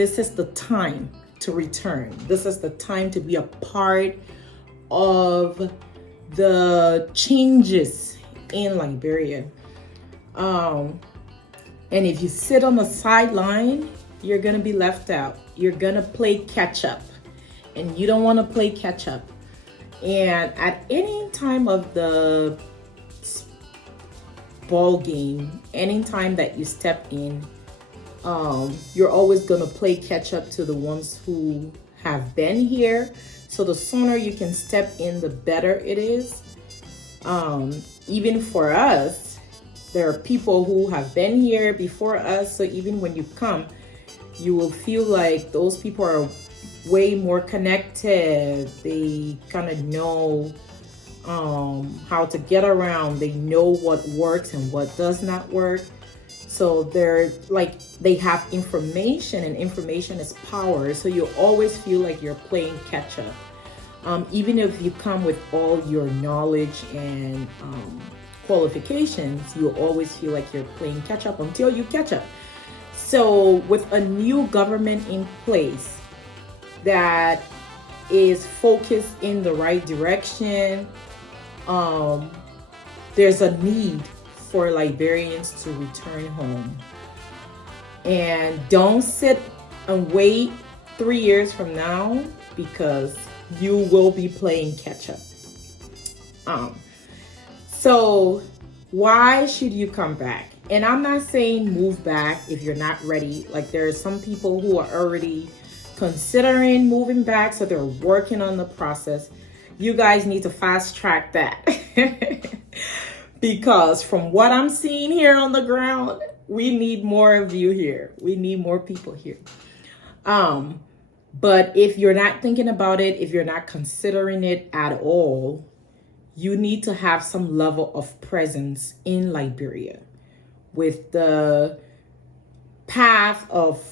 this is the time to return. This is the time to be a part of the changes in Liberia. And if you sit on the sideline, you're going to be left out. You're going to play catch up, and you don't want to play catch up. And at any time of the ball game, any time that you step in, you're always going to play catch up to the ones who have been here. So the sooner you can step in, the better it is. Even for us, there are people who have been here before us. So even when you come, you will feel like those people are way more connected. They kind of know how to get around. They know what works and what does not work. So they're like, they have information, and information is power. So you always feel like you're playing catch up. Even if you come with all your knowledge and qualifications, you always feel like you're playing catch up until you catch up. So with a new government in place that is focused in the right direction, there's a need for Liberians to return home. And don't sit and wait 3 years from now, because you will be playing catch up. So why should you come back? And I'm not saying move back if you're not ready. Like, there are some people who are already considering moving back, so they're working on the process. You guys need to fast track that. Because from what I'm seeing here on the ground, we need more of you here. We need more people here. But if you're not thinking about it, if you're not considering it at all, you need to have some level of presence in Liberia. With the path of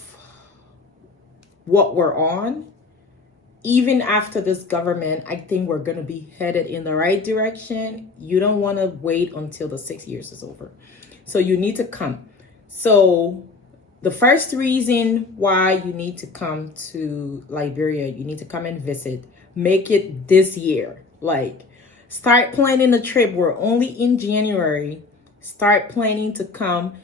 what we're on, even after this government, I think we're going to be headed in the right direction. You don't want to wait until the 6 years is over. So you need to come. So the first reason why you need to come to Liberia, you need to come and visit, make it this year. Like, start planning the trip. We're only in January. Start planning to come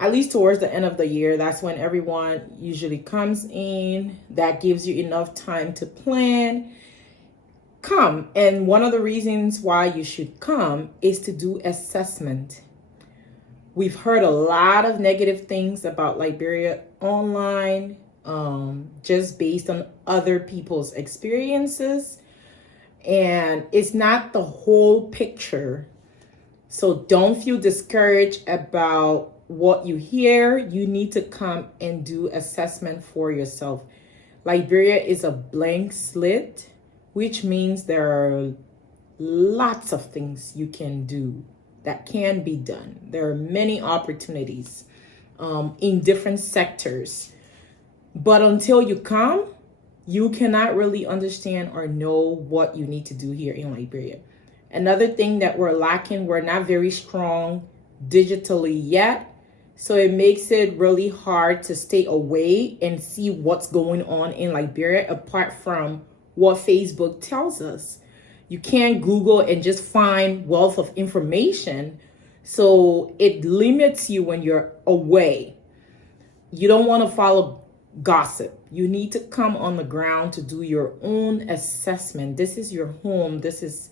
at least towards the end of the year. That's when everyone usually comes in. That gives you enough time to plan. Come. And one of the reasons why you should come is to do assessment. We've heard a lot of negative things about Liberia online, just based on other people's experiences. And it's not the whole picture. So don't feel discouraged about what you hear. You need to come and do assessment for yourself. Liberia is a blank slate, which means there are lots of things you can do that can be done. There are many opportunities in different sectors. But until you come, you cannot really understand or know what you need to do here in Liberia. Another thing that we're lacking, we're not very strong digitally yet. So it makes it really hard to stay away and see what's going on in Liberia, apart from what Facebook tells us. You can't Google and just find wealth of information. So it limits you when you're away. You don't want to follow gossip. You need to come on the ground to do your own assessment. This is your home. This is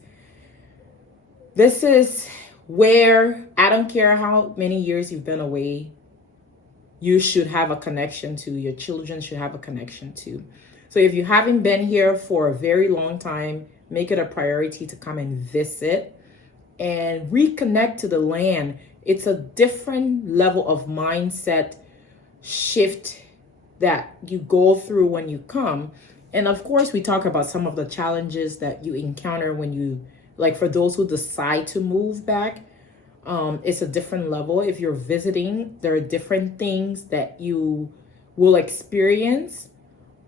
where, I don't care how many years you've been away, you should have a connection to. Your children should have a connection to. So if you haven't been here for a very long time, make it a priority to come and visit and reconnect to the land. It's a different level of mindset shift that you go through when you come. And of course, we talk about some of the challenges that you encounter when you, like, for those who decide to move back, it's a different level. If you're visiting, there are different things that you will experience.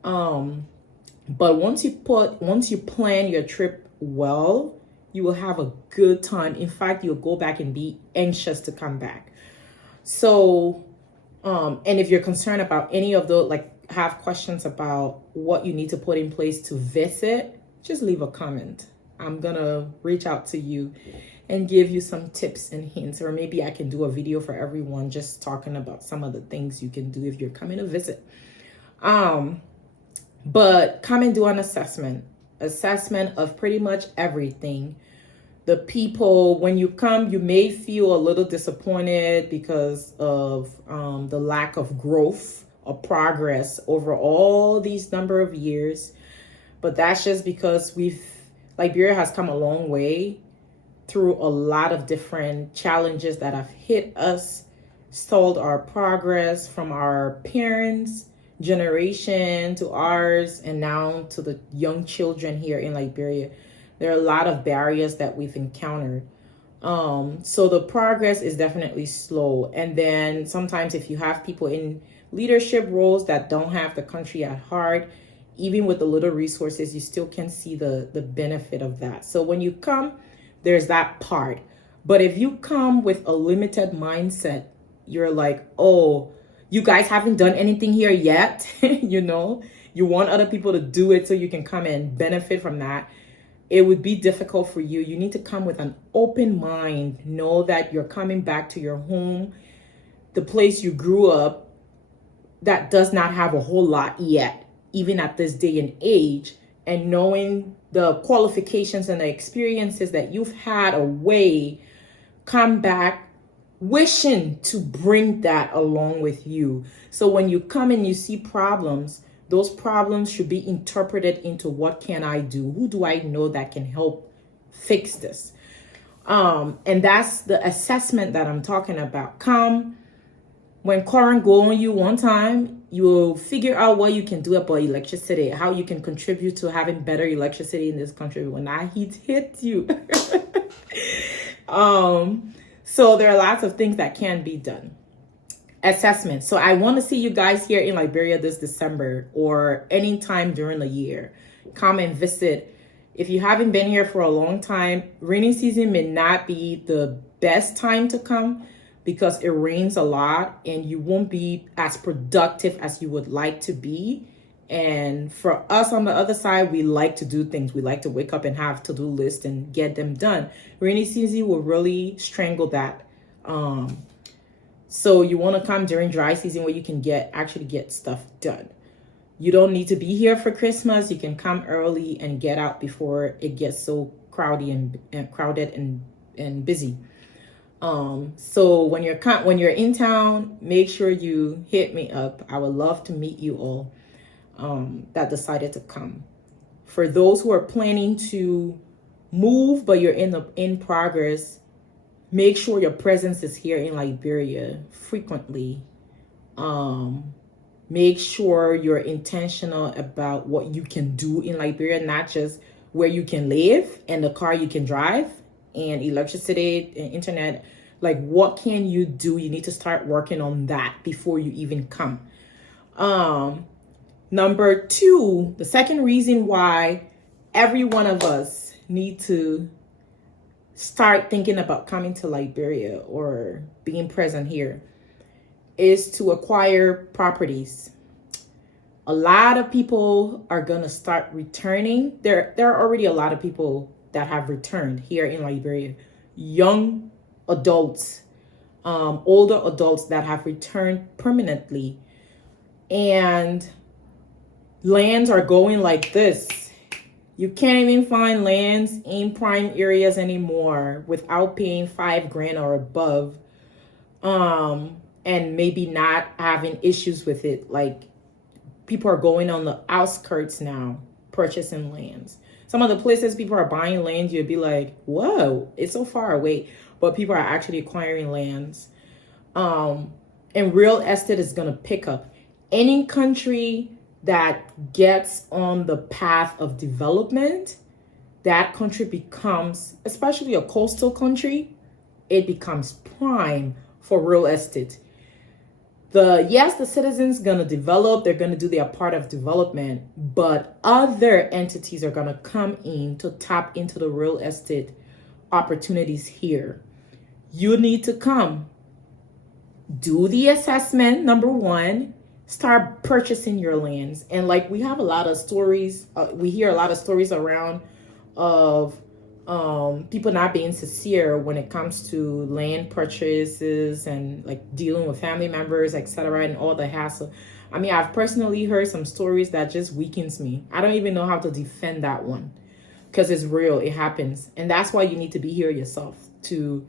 But once you plan your trip well, you will have a good time. In fact, you'll go back and be anxious to come back. So, and if you're concerned about any of those, like have questions about what you need to put in place to visit, just leave a comment. I'm gonna reach out to you and give you some tips and hints, or maybe I can do a video for everyone just talking about some of the things you can do if you're coming to visit. But come and do an assessment of pretty much everything. The people, when you come, you may feel a little disappointed because of the lack of growth or progress over all these number of years. But that's just because Liberia has come a long way through a lot of different challenges that have hit us, stalled our progress from our parents' generation to ours, and now to the young children here in Liberia. There are a lot of barriers that we've encountered. So the progress is definitely slow. And then sometimes if you have people in leadership roles that don't have the country at heart, even with the little resources, you still can see the benefit of that. So when you come, there's that part. But if you come with a limited mindset, you're like, oh, you guys haven't done anything here yet. You want other people to do it so you can come and benefit from that. It would be difficult for you. You need to come with an open mind. Know that you're coming back to your home, the place you grew up, that does not have a whole lot yet, even at this day and age. And knowing the qualifications and the experiences that you've had away, come back wishing to bring that along with you. So when you come and you see problems, those problems should be interpreted into what can I do? Who do I know that can help fix this? And that's the assessment that I'm talking about. Come, when current go on you one time, you'll figure out what you can do about electricity, how you can contribute to having better electricity in this country when that heat hits you. So there are lots of things that can be done. Assessment. So I want to see you guys here in Liberia this December or anytime during the year. Come and visit. If you haven't been here for a long time, rainy season may not be the best time to come because it rains a lot and you won't be as productive as you would like to be. And for us on the other side, we like to do things. We like to wake up and have to-do lists and get them done. Rainy season will really strangle that. So you want to come during dry season where you can actually get stuff done. You don't need to be here for Christmas. You can come early and get out before it gets so crowded and busy. So when you're in town, make sure you hit me up. I would love to meet you all that decided to come. For those who are planning to move but you're in progress, make sure your presence is here in Liberia frequently. Make sure you're intentional about what you can do in Liberia, not just where you can live and the car you can drive and electricity and internet. Like, what can you do? You need to start working on that before you even come. Number two, the second reason why every one of us need to start thinking about coming to Liberia or being present here is to acquire properties. A lot of people are going to start returning. There are already a lot of people that have returned here in Liberia. Young adults, older adults that have returned permanently. And lands are going like this. You can't even find lands in prime areas anymore without paying $5,000 or above. And maybe not having issues with it. Like, people are going on the outskirts now, purchasing lands. Some of the places people are buying lands, you'd be like, whoa, it's so far away. But people are actually acquiring lands. And real estate is going to pick up. Any country that gets on the path of development, that country becomes, especially a coastal country, it becomes prime for real estate. The citizens gonna develop, they're gonna do their part of development, but other entities are gonna come in to tap into the real estate opportunities here. You need to come. Do the assessment, number one. start purchasing your lands. And like we have a lot of stories, we hear a lot of stories around of people not being sincere when it comes to land purchases and like dealing with family members, etc., and all the hassle. I mean, I've personally heard some stories that just weakens me. I don't even know how to defend that one because it's real, it happens. And that's why you need to be here yourself to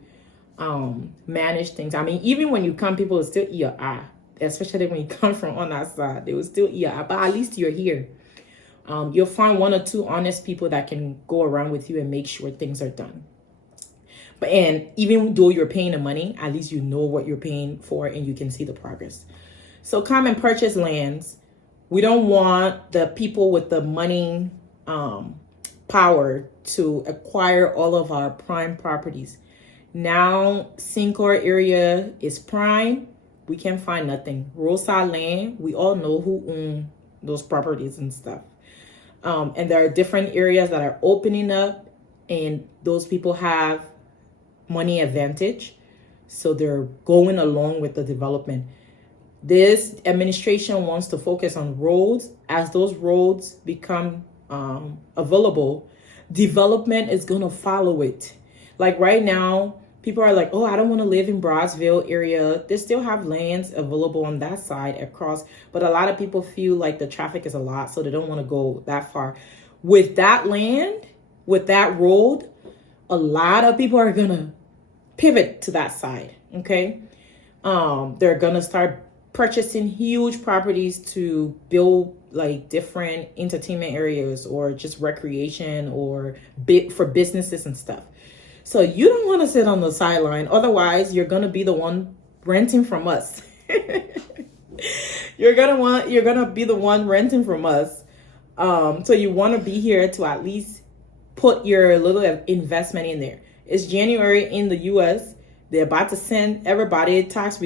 manage things. I mean, even when you come, people will still eat your eye, especially when you come from on that side. They will still eat your eye, but at least you're here. You'll find one or two honest people that can go around with you and make sure things are done. But and even though you're paying the money, at least you know what you're paying for and you can see the progress. So come and purchase lands. We don't want the people with the money power to acquire all of our prime properties. Now, Syncor area is prime. We can't find nothing. Roadside land, we all know who own those properties and stuff. And there are different areas that are opening up, and those people have money advantage. So they're going along with the development. This administration wants to focus on roads. As those roads become available, development is going to follow it. Like right now, people are like, oh, I don't want to live in Broadsville area. They still have lands available on that side across, but a lot of people feel like the traffic is a lot, so they don't want to go that far. With that land, with that road, a lot of people are going to pivot to that side, okay? They're going to start purchasing huge properties to build like different entertainment areas or just recreation or for businesses and stuff. So you don't want to sit on the sideline. Otherwise, you're going to be the one renting from us. You're going to be the one renting from us. So you want to be here to at least put your little investment in there. It's January in the US. They're about to send everybody tax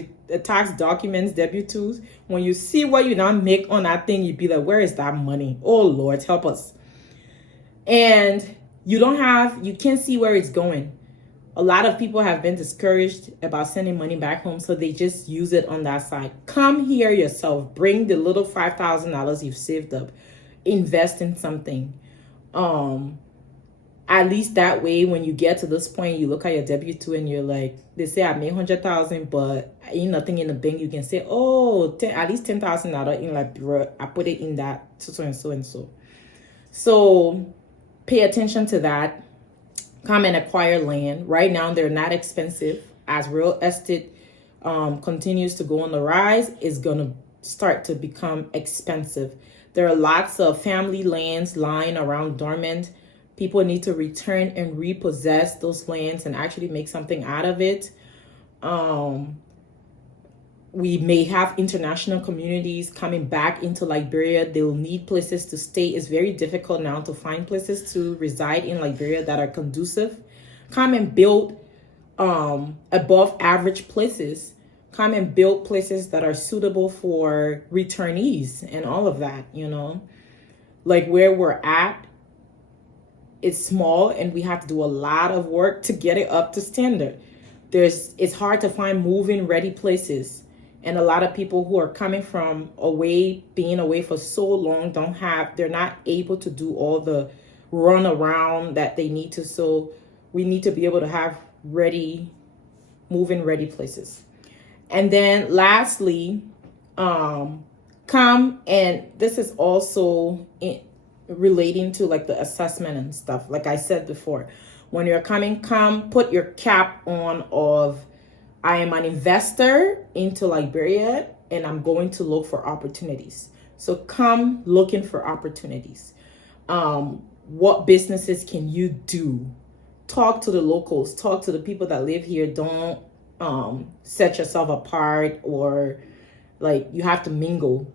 documents, W-2s. When you see what you now make on that thing, you'd be like, where is that money? Oh, Lord, help us. And you can't see where it's going. A lot of people have been discouraged about sending money back home, so they just use it on that side. Come here yourself. Bring the little $5,000 you've saved up. Invest in something. At least that way, when you get to this point, you look at your W-2 and you're like, they say I made 100,000, but ain't nothing in the bank. You can say, oh, at least $10,000 in Liberia. I put it in that so and so and so. So pay attention to that. Come and acquire land. Right now, they're not expensive. As real estate continues to go on the rise, it's going to start to become expensive. There are lots of family lands lying around dormant. People need to return and repossess those lands and actually make something out of it. We may have international communities coming back into Liberia. They'll need places to stay. It's very difficult now to find places to reside in Liberia that are conducive. Come and build above average places. Come and build places that are suitable for returnees and all of that, you know. Like where we're at, it's small and we have to do a lot of work to get it up to standard. It's hard to find move-in ready places. And a lot of people who are coming from being away for so long, they're not able to do all the run around that they need to. So we need to be able to have move-in ready places. And then lastly, come, and this is also relating to like the assessment and stuff. Like I said before, when you're coming, come put your cap on of, I am an investor into Liberia and I'm going to look for opportunities. So come looking for opportunities. What businesses can you do? Talk to the locals, talk to the people that live here. Don't set yourself apart or like you have to mingle.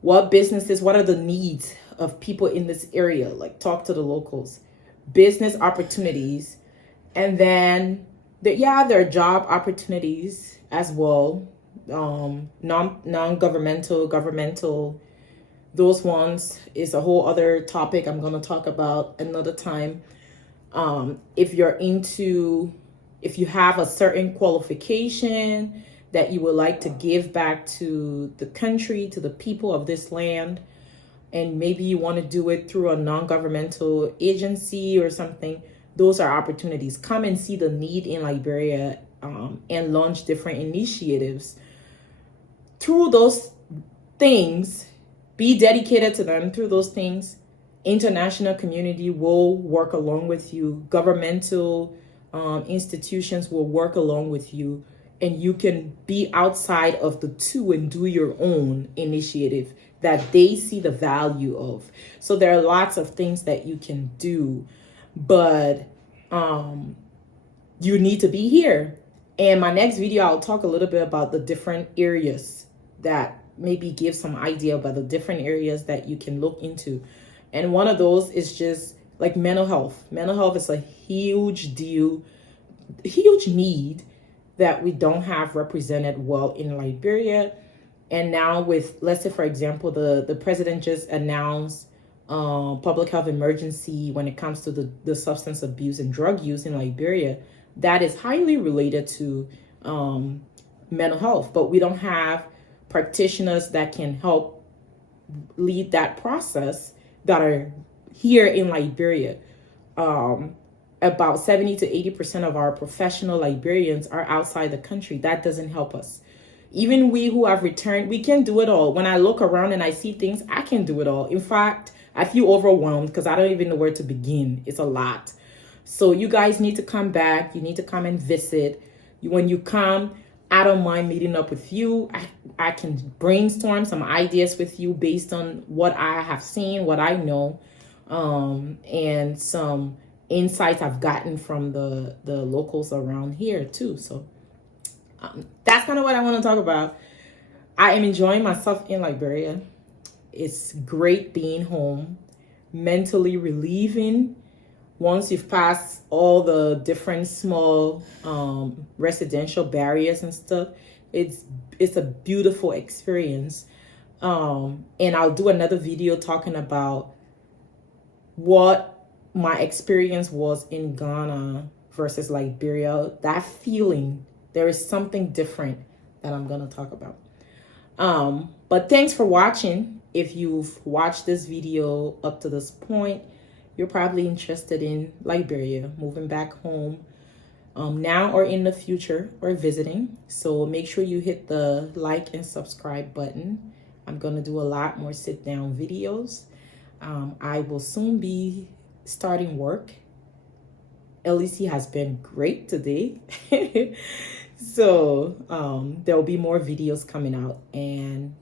What businesses, what are the needs of people in this area? Like talk to the locals. Business opportunities. And then there are job opportunities as well. Non-governmental, governmental. Those ones is a whole other topic I'm going to talk about another time. If you have a certain qualification, that you would like to give back to the country, to the people of this land, and maybe you want to do it through a non-governmental agency or something, those are opportunities. Come and see the need in Liberia, and launch different initiatives. Through those things, be dedicated to them. Through those things, international community will work along with you. Governmental institutions will work along with you, and you can be outside of the two and do your own initiative that they see the value of. So there are lots of things that you can do, but you need to be here. And my next video, I'll talk a little bit about the different areas that maybe give some idea about the different areas that you can look into. And one of those is just like mental health. Mental health is a huge deal, huge need that we don't have represented well in Liberia. And now with, let's say, for example, the president just announced public health emergency when it comes to the substance abuse and drug use in Liberia. That is highly related to mental health, but we don't have practitioners that can help lead that process that are here in Liberia. About 70 to 80% of our professional Liberians are outside the country. That doesn't help us. Even we who have returned, we can do it all. When I look around and I see things, I can do it all. In fact, I feel overwhelmed because I don't even know where to begin. It's a lot. So you guys need to come back. You need to come and visit. When you come, I don't mind meeting up with you. I can brainstorm some ideas with you based on what I have seen, what I know, and some insights I've gotten from the locals around here too. So that's kind of what I want to talk about. I am enjoying myself in Liberia. It's great being home, mentally relieving. Once you've passed all the different small residential barriers and stuff, it's a beautiful experience. And I'll do another video talking about what my experience was in Ghana versus Liberia. That feeling, there is something different that I'm going to talk about. But thanks for watching. If you've watched this video up to this point, you're probably interested in Liberia, moving back home now or in the future, or visiting. So make sure you hit the like and subscribe button. I'm going to do a lot more sit down videos. I will soon be starting work. LEC has been great today. So there will be more videos coming out, and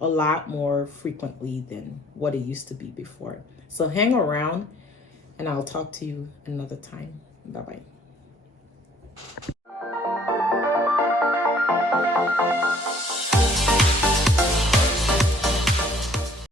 a lot more frequently than what it used to be before. So hang around, and I'll talk to you another time. Bye-bye.